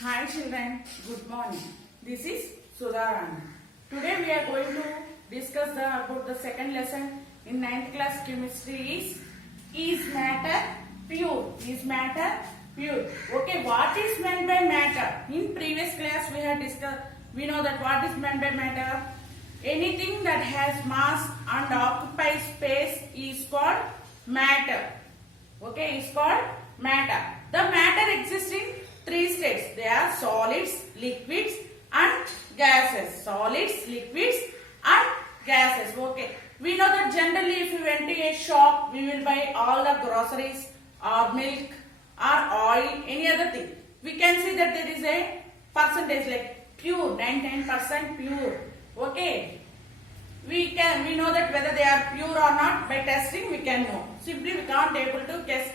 Hi children, good morning. This is Sudharani. Today we are going to discuss about the second lesson in 9th class chemistry is matter pure? Is matter pure? Okay, what is meant by matter? In previous class we had discussed, we know that what is meant by matter? Anything that has mass and occupies space is called matter. Okay, is called matter. The matter exists in three states. They are solids, liquids and gases. Solids, liquids and gases. Okay. We know that generally if you went to a shop, we will buy all the groceries or milk or oil, any other thing. We can see that there is a percentage like pure, 99% pure. Okay. We know that whether they are pure or not by testing we can know. Simply we can't able to guess.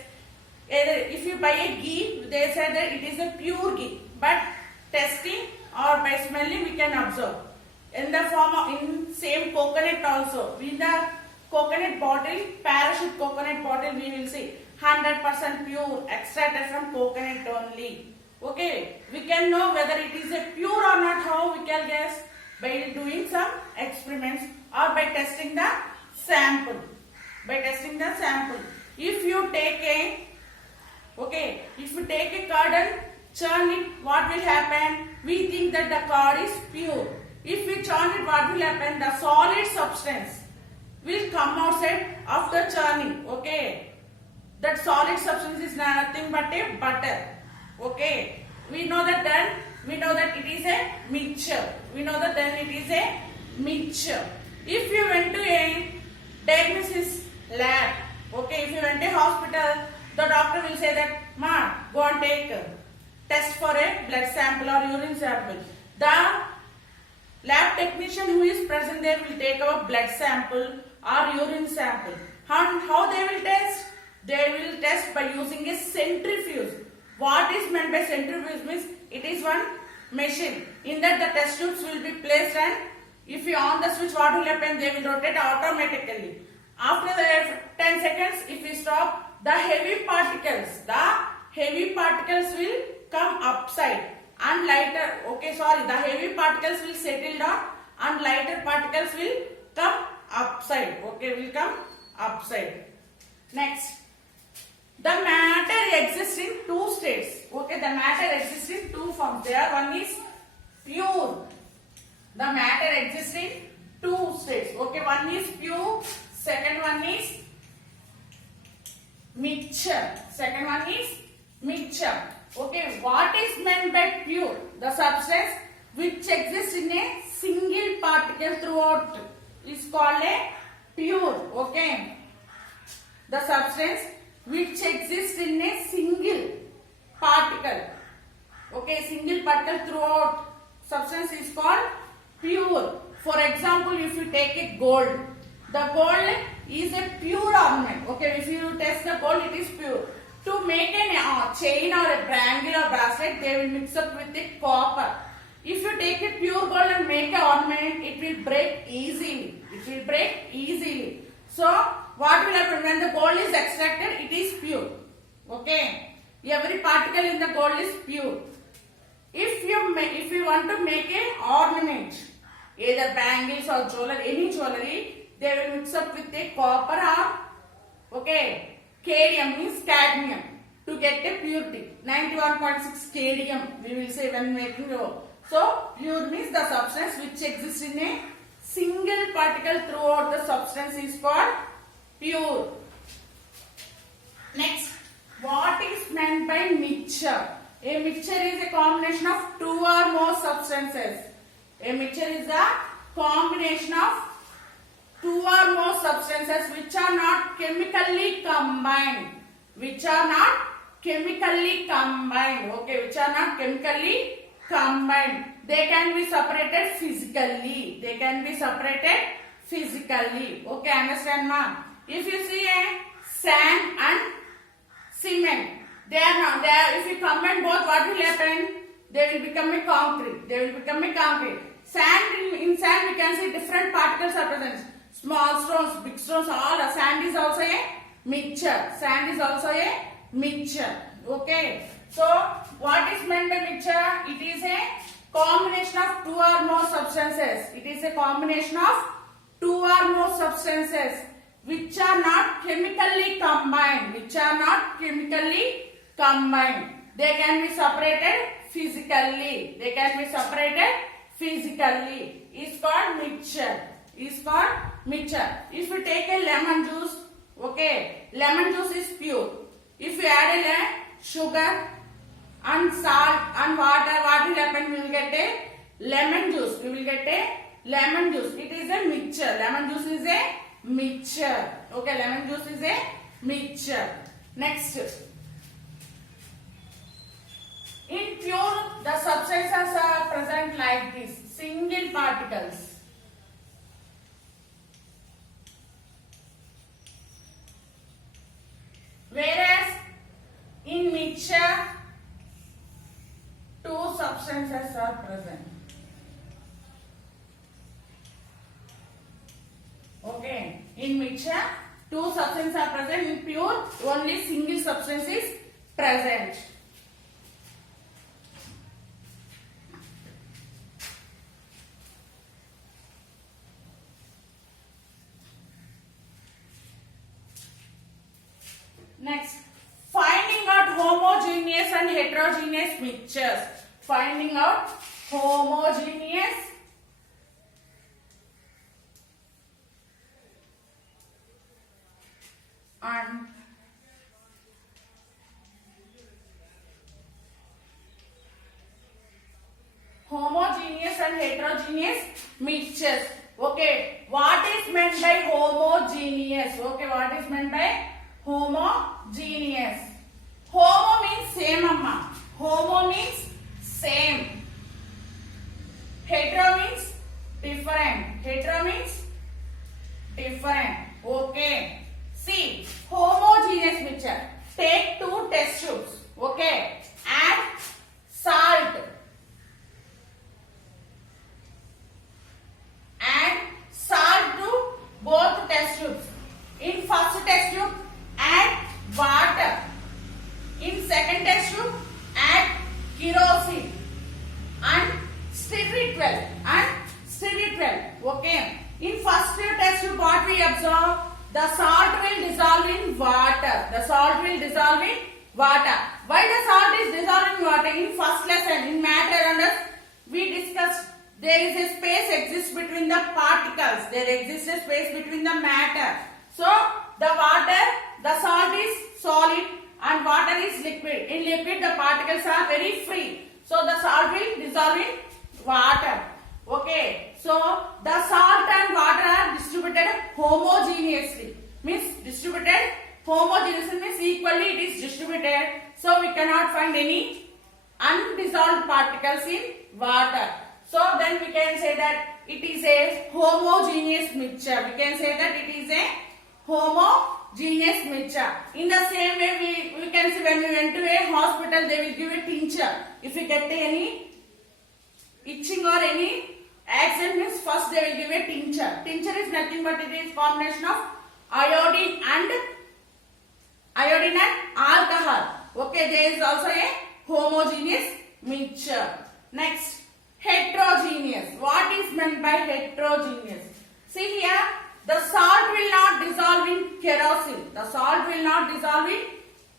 Either if you buy a ghee, they said that it is a pure ghee, but testing or by smelling we can observe. In the form of in same coconut also, in the coconut bottle, parachute coconut bottle, we will see 100% pure, extracted from coconut only. Okay, we can know whether it is a pure or not. How we can guess? By doing some experiments or by testing the sample. By testing the sample. If you take a curd and churn it, what will happen? We think that the curd is pure. If we churn it, what will happen? The solid substance will come outside after churning. Okay. That solid substance is nothing but a butter. Okay. We know that it is a mixture. We know that then it is a mixture. If you went to a diagnosis lab, okay, if you went to a hospital, the doctor will say that, ma, go and take test for a blood sample or urine sample. The lab technician who is present there will take our blood sample or urine sample. How they will test? They will test by using a centrifuge. What is meant by centrifuge means it is one machine. In that the test tubes will be placed and if you on the switch, what will happen? They will rotate automatically. After the 10 seconds, if we stop, the heavy particles will come upside and lighter. Okay, sorry, the heavy particles will settle down and lighter particles will come upside. Okay, will come upside. Next, the matter exists in two states. Okay, the matter exists in two forms. There one is pure. The matter exists in two states. Okay, one is pure. Second one is mixture. Second one is mixture. Okay, what is meant by pure? The substance which exists in a single particle throughout is called a pure. Okay, the substance which exists in a single particle. Okay, single particle throughout substance is called pure. For example, if you take a gold, the gold is a pure ornament. Okay, if you test the gold, it is pure. To make a chain or a bangle or bracelet, they will mix up with the copper. If you take a pure gold and make an ornament, it will break easily. It will break easily. So, what will happen when the gold is extracted? It is pure. Okay, every particle in the gold is pure. If you want to make an ornament, either bangles or jewelry, any jewelry, they will mix up with a copper or cadmium means cadmium to get a purity. 91.6 cadmium we will say when making gold. So pure means the substance which exists in a single particle throughout the substance is called pure. Next, what is meant by mixture? A mixture is a combination of two or more substances. A mixture is a combination of two or more substances which are not chemically combined. Which are not chemically combined. Okay, which are not chemically combined. They can be separated physically. They can be separated physically. Okay, understand ma? If you see a sand and cement, they are not there. If you combine both, what will happen? They will become a concrete. They will become a concrete. Sand in sand we can see different particles are present. Small stones, big stones, all. Sand is also a mixture. Sand is also a mixture. Okay. So what is meant by mixture? It is a combination of two or more substances. It is a combination of two or more substances which are not chemically combined. Which are not chemically combined. They can be separated physically. They can be separated physically. Is called mixture. Is called mixture. If you take a lemon juice, okay, lemon juice is pure. If you add a sugar and salt and water, what will happen? We will get a lemon juice. We will get a lemon juice. It is a mixture. Lemon juice is a mixture. Okay, lemon juice is a mixture. Next. In pure, the substances are present like this, single particles. Whereas in mixture, two substances are present. Okay, in mixture, two substances are present. In pure, only single substance is present. Next, finding out homogeneous and heterogeneous mixtures. Finding out homogeneous and heterogeneous mixtures. Okay, what is meant by homogeneous? Okay, what is meant by homogeneous? Homo means same, amma. Homo means same. Hetero means different. Hetero means different. Okay. See, homogeneous mixture. Take two test tubes. Okay. Add salt. Add salt to both test tubes. In first test tube, add water. In second test tube, add kerosene and stir it well. Okay. In first test tube, what we observe? The salt will dissolve in water. The salt will dissolve in water. Why the salt is dissolved in water? In first lesson, in matter and us, we discussed there is a space exists between the particles. There exists a space between the matter. So the water, the salt is solid and water is liquid. In liquid, the particles are very free. So the salt will dissolve in water. Okay. So the salt and water are distributed homogeneously. Means distributed homogeneously means equally it is distributed. So we cannot find any undissolved particles in water. So then we can say that it is a homogeneous mixture. We can say that it is a homogeneous mixture. In the same way we can see when we went to a hospital, they will give a tincture. If we get any itching or any accident means first they will give a tincture. Tincture is nothing but it is combination of iodine and alcohol. Okay, there is also a homogeneous mixture. Next, heterogeneous. What is meant by heterogeneous? See here, the salt will not dissolve in kerosene. The salt will not dissolve in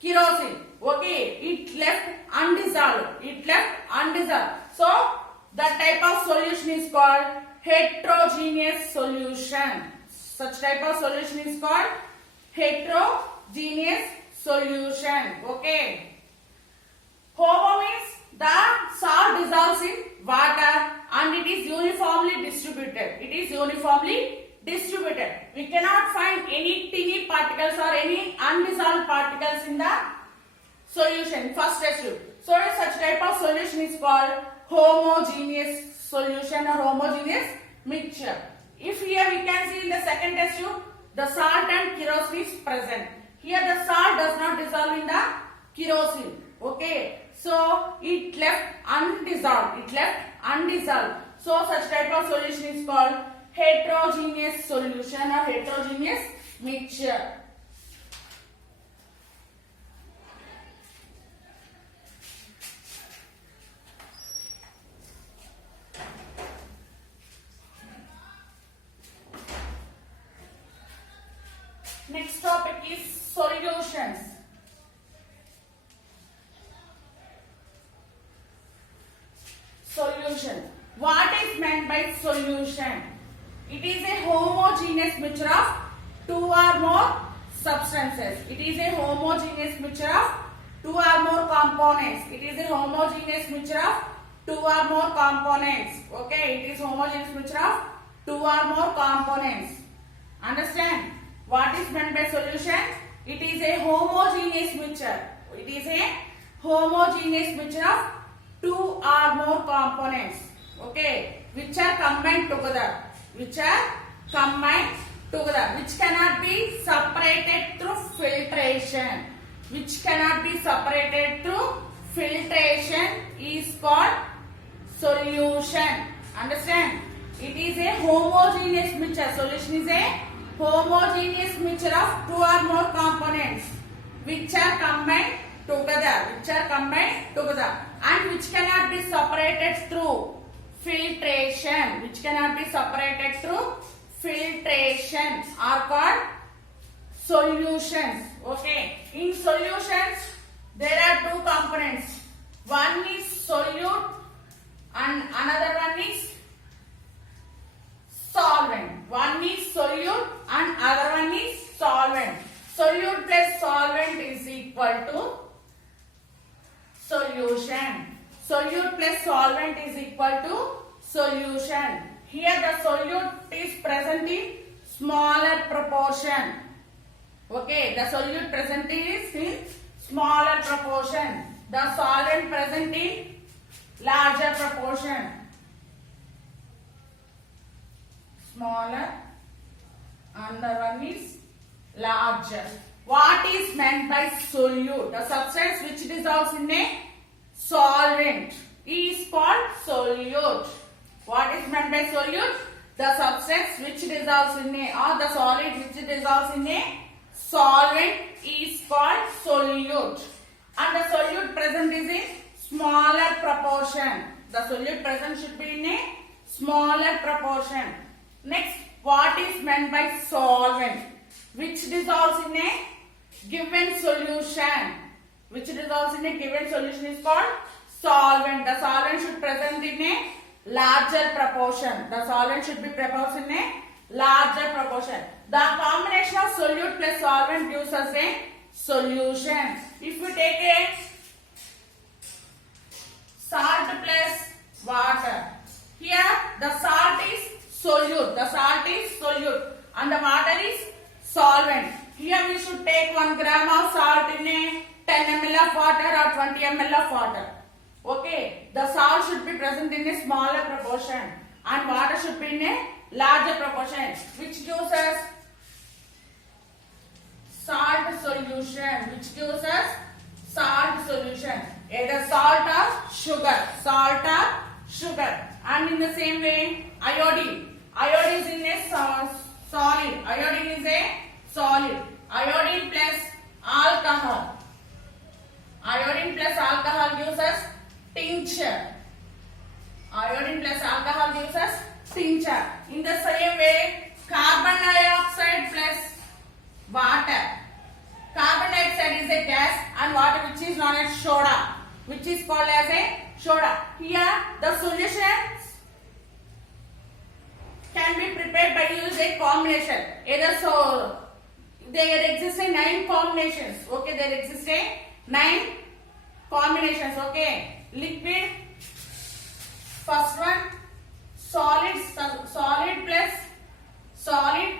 kerosene. Okay, it left undissolved. So the type of solution is called heterogeneous solution. Such type of solution is called heterogeneous solution. Okay. Homo means the salt dissolves in water and it is uniformly distributed. It is uniformly distributed. We cannot find any teeny particles or any undissolved particles in the solution, first test tube. So such type of solution is called homogeneous solution or homogeneous mixture. If here we can see in the second test tube, the salt and kerosene is present. Here the salt does not dissolve in the kerosene. Okay. So it left undissolved. So such type of solution is called heterogeneous solution or heterogeneous mixture. is solutions. Solution. What is meant by solution? It is a homogeneous mixture of two or more substances. It is a homogeneous mixture of two or more components. It is a homogeneous mixture of two or more components. Okay, it is homogeneous mixture of two or more components. Understand? What is meant by solution? It is a homogeneous mixture. It is a homogeneous mixture of two or more components. Okay, which are combined together. Which are combined together. Which cannot be separated through filtration. Which cannot be separated through filtration is called solution. Understand? It is a homogeneous mixture. Solution is a homogeneous mixture of two or more components which are combined together. Which are combined together and which cannot be separated through filtration. Which cannot be separated through filtration are called solutions. Okay. In solutions, there are two components. One is solute and another one is solvent. One is solute and other one is solvent. Solute plus solvent is equal to solution. Solute plus solvent is equal to solution. Here the solute is present in smaller proportion. Okay, the solute present is in smaller proportion. The solvent present in larger proportion. Smaller and the one is larger. What is meant by solute? The substance which dissolves in a solvent is called solute. What is meant by solute? The substance which dissolves in a or the solid which dissolves in a solvent is called solute. And the solute present is in smaller proportion. The solute present should be in a smaller proportion. Next, what is meant by solvent? Which dissolves in a given solution. Which dissolves in a given solution is called solvent. The solvent should present in a larger proportion. The solvent should be present in a larger proportion. The combination of solute plus solvent gives us a solution. If we take a salt plus water, here the salt is solute. The salt is solute and the water is solvent. Here we should take 1 gram of salt in a 10 ml of water or 20 ml of water. Okay, the salt should be present in a smaller proportion and water should be in a larger proportion, which gives us salt solution. Which gives us salt solution. Either salt or sugar. Salt or sugar. And in the same way, iodine. Iodine is in a solid. Iodine is a solid. Iodine plus alcohol. Iodine plus alcohol gives us tincture. Iodine plus alcohol gives us tincture. In the same way, carbon dioxide plus water. Carbon dioxide is a gas and water which is known as soda, which is called as a soda. Here the solutions can be prepared by using a combination. Either so there exist 9 combinations. Okay, there exist 9 combinations. Okay, liquid. First one, solid plus solid,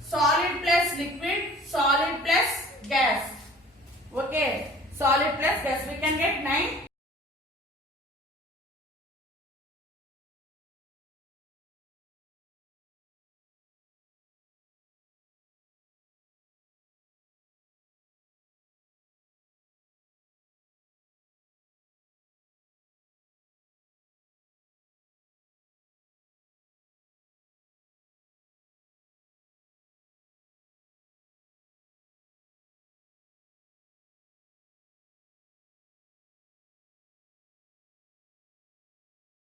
solid plus liquid, solid plus gas. Okay, solid plus gas. We can get 9